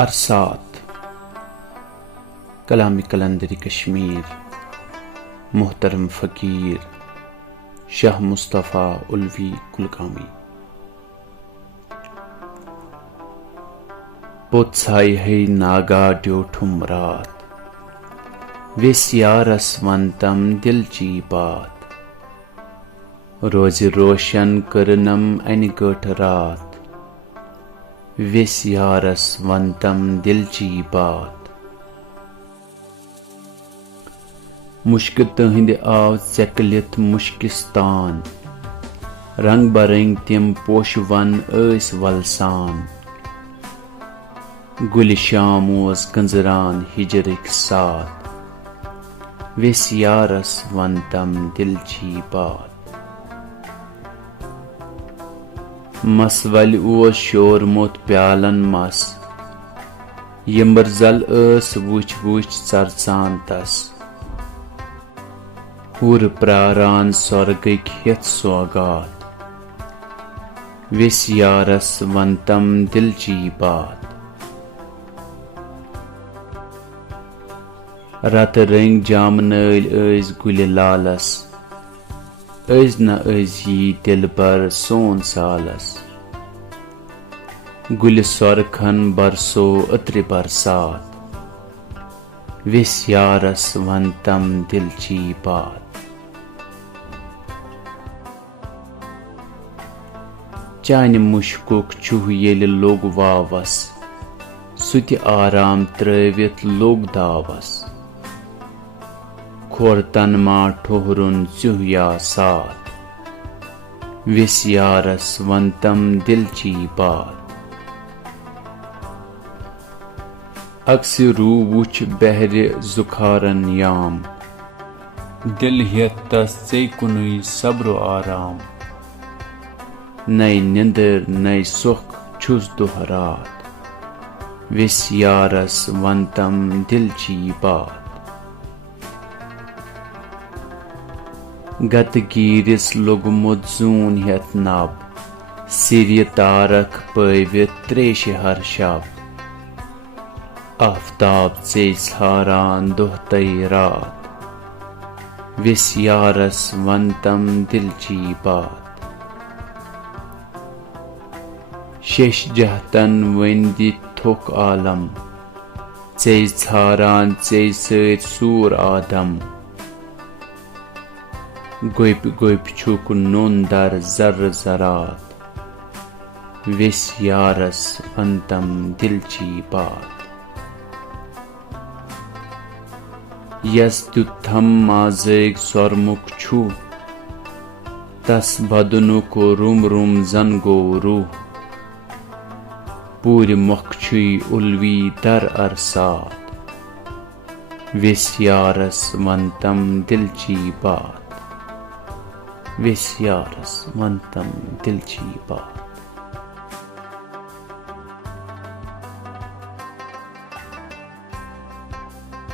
अरसात कलामी कलंदरी कश्मीर मोहतरम फ़कीर शाह मुस्तफ़ा उल्वी कुलगामी। पोत्साई है नागा ड्योठुम रात वेस यारस वंतम दिलची बात रोज रोशन करनम अनगठ रात वेस यारस वंतम दिलची बात। मुश्क तहंद आव चकलित मुश्किस्तान रंग बरंग तिम पोशवन ऐस वलसान गुल शाम ओस गंजरान हिजरिक साथ वेस यारस वंतम दिलची बात। मसवल ओस शोरमुत प्यालन मस यम्बर जल ऐस वुच वुच चरचान तस हुर प्रारान स्वर्गिक हित सौगात वेस यारस वंतम दिलची बात। रत रंग जामनल ऐस गुल लालस ऐस न ऐस यी दिल पर सोन सालस गुल सरखन बरसो अत्र बरसात वेस यारस वंतम दिलची बात। चान मुश्कुक चुह येल लोग वावस सुत आराम त्रवित लोग दावस खोर तन मा ठोहरुन चुह या साथ वेस यारस वंतम दिलची बात। अक्स रू वुच बहर जुखारन याम दिल हित तस से कुनुई सब्र आराम नई निंदर नई सुख छुस दोहरात वेस यारस वंतम दिलची बात। गत गिरिस लोगमुत जून हेत नब सिर तारक पवित त्रेश हर शब आफ्ताब से हारान दोहतई रात वेस यारस वंतम दिलची बात। शेष जहतन वंदि थोक आलम चे हारान चे सत सूर आदम गोप गोप छुक नोन दर जर जरात वेस यारस वंतम दिलची बात। यस दुथम माजेग स्वरमुख छु तस बदनु को रुम रुम जन गो रूह पूरी मखछुई उल्वी दर अरसात वेस यारस वंतम दिलची बात वेस यारस वंतम दिलची बात।